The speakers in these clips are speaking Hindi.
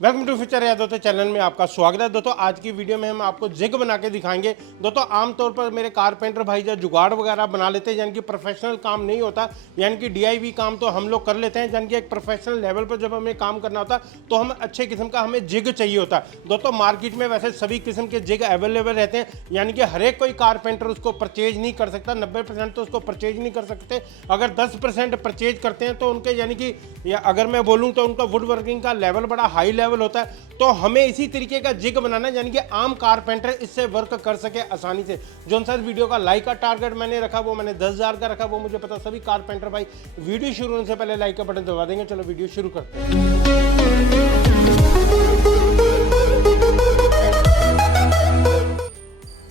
वेलकम टू फ्यूचर या दोस्तों चैनल में आपका स्वागत है। दोस्तों आज की वीडियो में हम आपको जिग बना के दिखाएंगे। दोस्तों आमतौर पर मेरे कारपेंटर भाई जो जुगाड़ वगैरह बना लेते हैं, यानी कि प्रोफेशनल काम नहीं होता, यानी कि डीआईवी काम तो हम लोग कर लेते हैं, यानी कि एक प्रोफेशनल लेवल पर जब हमें काम करना होता तो हम अच्छे किस्म का हमें जिग चाहिए होता है। दोस्तों मार्केट में वैसे सभी किस्म के जिग अवेलेबल रहते हैं, यानी कि हर एक कोई कारपेंटर उसको परचेज नहीं कर सकता। 90% तो उसको परचेज नहीं कर सकते। अगर 10% परचेज करते हैं तो उनके यानी कि अगर मैं बोलूँ तो उनका वुड वर्किंग का लेवल बड़ा हाई लेवल होता है। तो हमें इसी तरीके का जिग बनाना है, यानी कि आम कारपेंटर इससे वर्क कर सके आसानी से। जो सर वीडियो का लाइक का टारगेट मैंने रखा वो मैंने 10,000 का रखा, वो मुझे पता सभी कारपेंटर भाई वीडियो शुरू होने से पहले लाइक का बटन दबा देंगे। चलो वीडियो शुरू करते हैं।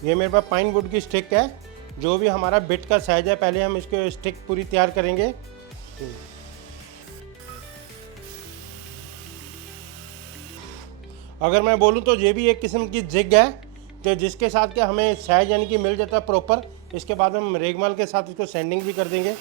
ये मेरे पास पाइन वुड की स्टिक है, जो भी हमारा बिट का साइज है पहले हम इसको स्टिक पूरी तैयार करेंगे। अगर मैं बोलूं तो ये भी एक किस्म की जिग है, तो जिसके साथ क्या हमें साइज यानी कि मिल जाता है प्रॉपर। इसके बाद हम रेगमाल के साथ इसको सैंडिंग भी कर देंगे।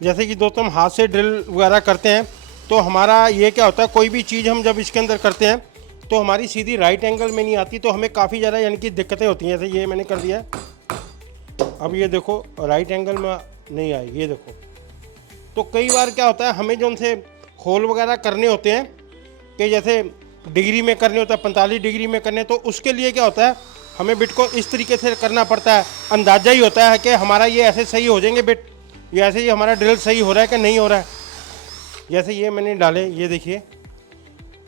जैसे कि दोस्तों हम हाथ से ड्रिल वगैरह करते हैं तो हमारा ये क्या होता है, कोई भी चीज़ हम जब इसके अंदर करते हैं तो हमारी सीधी राइट एंगल में नहीं आती, तो हमें काफ़ी ज़्यादा यानी कि दिक्कतें होती हैं। जैसे ये मैंने कर दिया, अब ये देखो राइट एंगल में नहीं आई, ये देखो। तो कई बार क्या होता है, हमें जो उनसे होल वगैरह करने होते हैं कि जैसे डिग्री में करने होता है, 45 डिग्री में करने, तो उसके लिए क्या होता है हमें बिट को इस तरीके से करना पड़ता है। अंदाज़ा ही होता है कि हमारा ये ऐसे सही हो जाएंगे बिट, ये ऐसे ही हमारा ड्रिल सही हो रहा है कि नहीं हो रहा है। जैसे ये मैंने डाले, ये देखिए,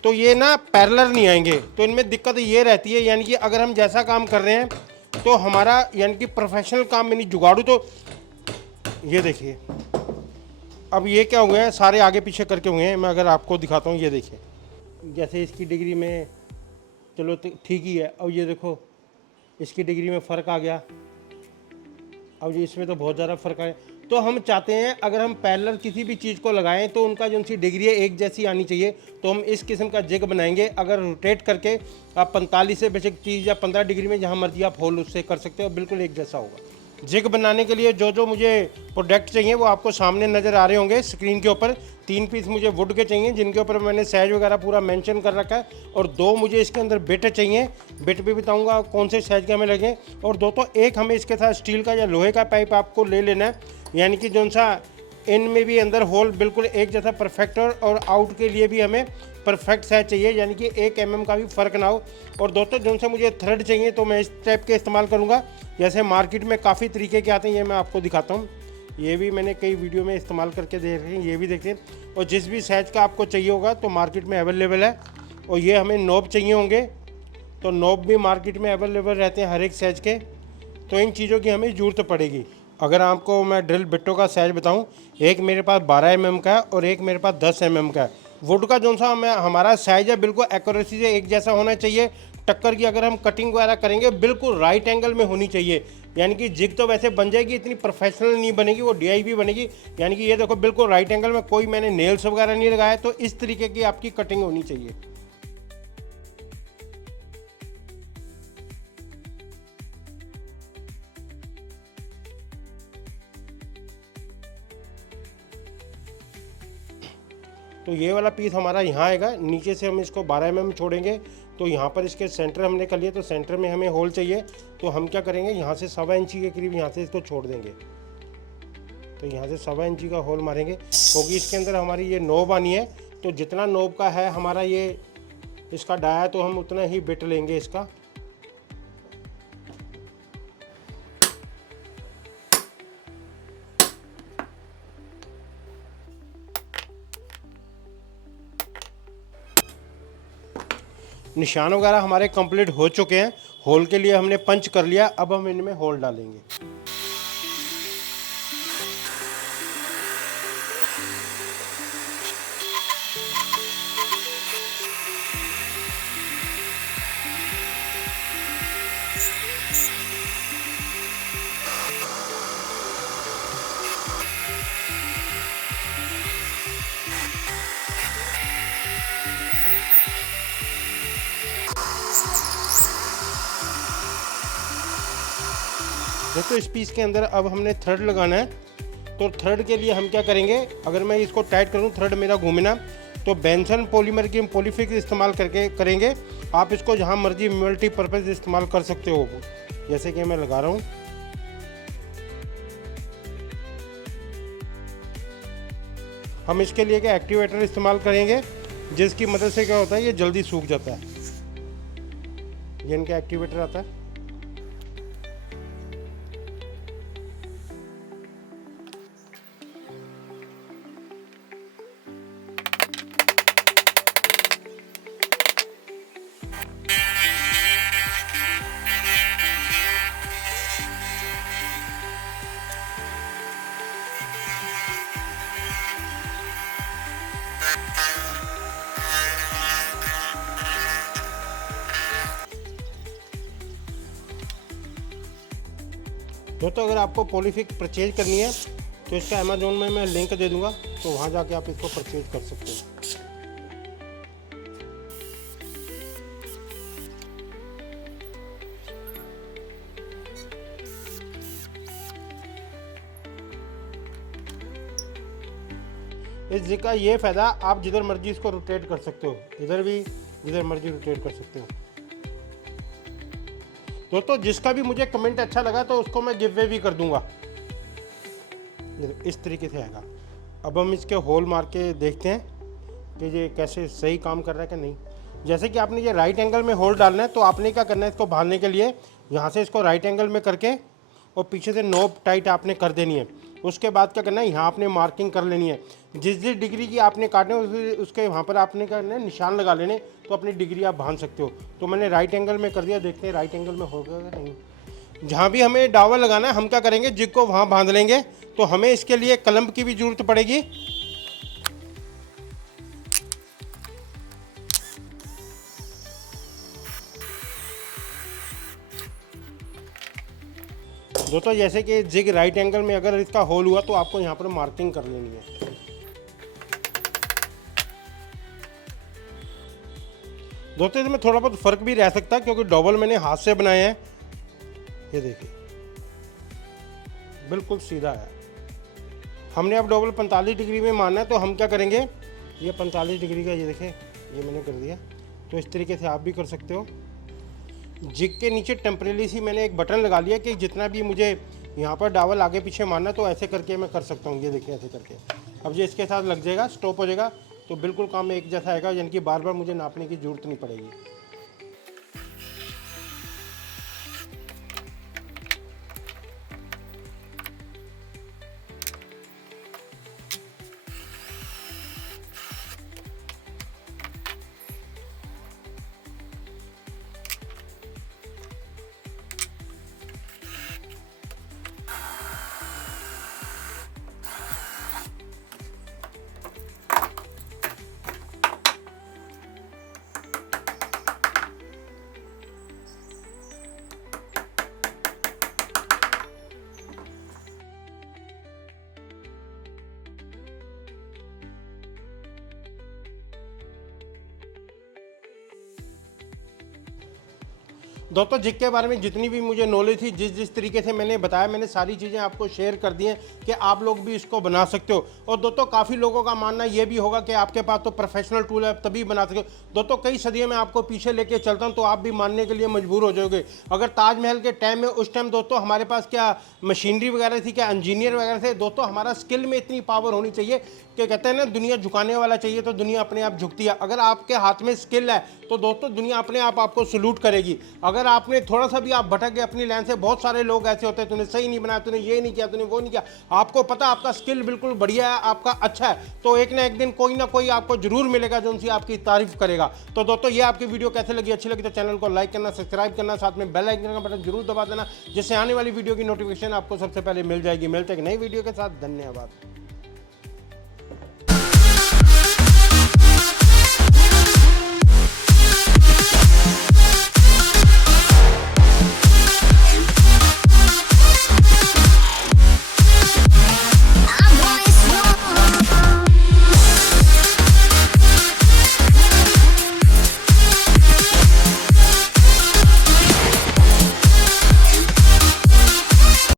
तो ये ना पैरेलल नहीं आएंगे। तो इनमें दिक्कत ये रहती है, यानी कि अगर हम जैसा काम कर रहे हैं तो हमारा यानी कि प्रोफेशनल काम में नहीं जुगाड़ू। तो ये देखिए, अब ये क्या हुआ है, सारे आगे पीछे करके हुए हैं। मैं अगर आपको दिखाता हूँ, ये देखिए, जैसे इसकी डिग्री में चलो ठीक ही है। अब ये देखो इसकी डिग्री में फ़र्क आ गया, अब इसमें तो बहुत ज़्यादा फ़र्क आया। तो हम चाहते हैं अगर हम पैरेलल किसी भी चीज़ को लगाएं तो उनका जो उनकी डिग्री है एक जैसी आनी चाहिए। तो हम इस किस्म का जिग बनाएंगे। अगर रोटेट करके आप 45 से बेशक चीज़ या 15 डिग्री में जहाँ मर्जी आप होल उससे कर सकते हो, बिल्कुल एक जैसा होगा। जिग बनाने के लिए जो जो मुझे प्रोडक्ट चाहिए वो आपको सामने नज़र आ रहे होंगे स्क्रीन के ऊपर। 3 पीस मुझे वुड के चाहिए, जिनके ऊपर मैंने साइज वगैरह पूरा मेंशन कर रखा है। और 2 मुझे इसके अंदर बिट चाहिए, बिट भी बताऊंगा कौन से साइज के हमें लगे। और दो तो एक हमें इसके साथ स्टील का या लोहे का पाइप आपको ले लेना है, यानी कि जो सा इन में भी अंदर होल बिल्कुल एक जैसा परफेक्ट और आउट के लिए भी हमें परफेक्ट साइज चाहिए, यानी कि 1 mm का भी फ़र्क ना हो। और दोस्तों जो से मुझे थ्रेड चाहिए तो मैं इस टाइप के इस्तेमाल करूँगा। जैसे मार्केट में काफ़ी तरीके के आते हैं, ये मैं आपको दिखाता हूँ। ये भी मैंने कई वीडियो में इस्तेमाल करके देख रहे हैं, ये भी देखिए। और जिस भी साइज़ का आपको चाहिए होगा तो मार्केट में अवेलेबल है। और ये हमें नॉब चाहिए होंगे तो नॉब भी मार्केट में अवेलेबल रहते हैं हर एक साइज़ के। तो इन चीज़ों की हमें ज़रूरत पड़ेगी। अगर आपको मैं ड्रिल बिट्टों का साइज़ बताऊं, एक मेरे पास 12 mm का है और एक मेरे पास 10 mm का है। वुड का जो सा हमारा साइज़ है बिल्कुल एक्यूरेसी से एक जैसा होना चाहिए। टक्कर की अगर हम कटिंग वगैरह करेंगे बिल्कुल राइट एंगल में होनी चाहिए, यानी कि जिग तो वैसे बन जाएगी, इतनी प्रोफेशनल नहीं बनेगी, वो डीआईवी बनेगी। यानी कि ये देखो बिल्कुल राइट एंगल में, कोई मैंने नेल्स वगैरह नहीं लगाया। तो इस तरीके की आपकी कटिंग होनी चाहिए। तो ये वाला पीस हमारा यहाँ आएगा, नीचे से हम इसको 12 mm छोड़ेंगे। तो यहाँ पर इसके सेंटर हमने कर लिया, तो सेंटर में हमें होल चाहिए। तो हम क्या करेंगे, यहाँ से 1.25 इंची के करीब यहाँ से इसको छोड़ देंगे। तो यहाँ से 1.25 इंची का होल मारेंगे, क्योंकि इसके अंदर हमारी ये नोब आनी है। तो जितना नोब का है हमारा ये इसका डाया, तो हम उतना ही बिट लेंगे इसका। निशान वगैरह हमारे कंप्लीट हो चुके हैं। होल के लिए हमने पंच कर लिया, अब हम इनमें होल डालेंगे। दोस्तों इस पीस के अंदर अब हमने थ्रेड लगाना है। तो थ्रेड के लिए हम क्या करेंगे, अगर मैं इसको टाइट करूँ थ्रेड मेरा घूमे ना, तो बेंसन पॉलीमर की हम पॉलीफिक्स इस्तेमाल करके करेंगे। आप इसको जहाँ मर्जी मल्टीपर्पज़ इस्तेमाल कर सकते हो, जैसे कि मैं लगा रहा हूँ। हम इसके लिए क्या एक्टिवेटर इस्तेमाल करेंगे, जिसकी मदद से क्या होता है ये जल्दी सूख जाता है। ये इनका एक्टिवेटर आता है। दोस्तों अगर आपको पॉलीफिक परचेज करनी है तो इसका अमेजोन में मैं लिंक दे दूंगा, तो वहाँ जाके आप इसको परचेज कर सकते हो। इस जिग का ये फ़ायदा, आप जिधर मर्जी इसको रोटेट कर सकते हो, इधर भी जिधर मर्जी रोटेट कर सकते हो। दोस्तों जिसका भी मुझे कमेंट अच्छा लगा तो उसको मैं गिव वे भी कर दूंगा। इस तरीके से आएगा। अब हम इसके होल मार के देखते हैं कि ये कैसे सही काम कर रहा है कि नहीं। जैसे कि आपने ये राइट एंगल में होल डालना है, तो आपने क्या करना है, इसको बांधने के लिए यहाँ से इसको राइट एंगल में करके और पीछे से नोब टाइट आपने कर देनी है। उसके बाद क्या करना है, यहाँ आपने मार्किंग कर लेनी है। जिस जिस डिग्री की आपने काटना है उसके वहाँ पर आपने करना है निशान लगा लेने, तो अपनी डिग्री आप बांध सकते हो। तो मैंने राइट एंगल में कर दिया, देखते हैं राइट एंगल में होगा या नहीं। जहाँ भी हमें डावल लगाना है हम क्या करेंगे, जिग को वहाँ बांध लेंगे। तो हमें इसके लिए कलम की भी ज़रूरत पड़ेगी। दोस्तों जैसे कि जिग राइट एंगल में अगर इसका होल हुआ तो आपको यहाँ पर मार्किंग कर लेनी है। दोस्तों इसमें थोड़ा बहुत फ़र्क भी रह सकता है क्योंकि डबल मैंने हाथ से बनाए हैं। ये देखिए बिल्कुल सीधा है। हमने अब डबल 45 डिग्री में मारना है, तो हम क्या करेंगे, ये 45 डिग्री का ये देखें ये मैंने कर दिया। तो इस तरीके से आप भी कर सकते हो। जिग के नीचे टेम्परेरी सी मैंने एक बटन लगा लिया कि जितना भी मुझे यहाँ पर डावल आगे पीछे मारना है तो ऐसे करके मैं कर सकता हूँ। ये देखिए ऐसे करके अब ये इसके साथ लग जाएगा, स्टॉप हो जाएगा, तो बिल्कुल काम एक जैसा आएगा, यानी कि बार बार मुझे नापने की ज़रूरत नहीं पड़ेगी। दोस्तों जिग के बारे में जितनी भी मुझे नॉलेज थी, जिस जिस तरीके से मैंने बताया, मैंने सारी चीज़ें आपको शेयर कर दी हैं कि आप लोग भी इसको बना सकते हो। और दोस्तों काफ़ी लोगों का मानना ये भी होगा कि आपके पास तो प्रोफेशनल टूल है तभी बना सकते हो। दोस्तों कई सदियों में आपको पीछे लेके चलता हूँ तो आप भी मानने के लिए मजबूर हो जाओगे। अगर ताजमहल के टाइम में उस टाइम दोस्तों हमारे पास क्या मशीनरी वगैरह थी, क्या इंजीनियर वगैरह थे, दोस्तों हमारा स्किल में इतनी पावर होनी चाहिए कि कहते हैं ना दुनिया झुकाने वाला चाहिए तो दुनिया अपने आप झुकती है। अगर आपके हाथ में स्किल है तो दोस्तों दुनिया अपने आप आपको सलूट करेगी। अगर आपने थोड़ा सा भी आप भटक गए अपनी लाइन से, बहुत सारे लोग ऐसे होते हैं तूने सही नहीं बनाया, तूने ये नहीं किया, तूने वो नहीं किया, आपको पता आपका स्किल बिल्कुल बढ़िया है, आपका अच्छा है, तो एक ना एक दिन कोई ना कोई आपको जरूर मिलेगा जो उनसे आपकी तारीफ करेगा। तो दोस्तों ये आपकी वीडियो कैसे लगी, अच्छी लगी तो चैनल को लाइक करना, सब्सक्राइब करना, साथ में बेल आइकन का बटन जरूर दबा देना, जिससे आने वाली वीडियो की नोटिफिकेशन आपको सबसे पहले मिल जाएगी। मिलते हैं नई वीडियो के साथ, धन्यवाद।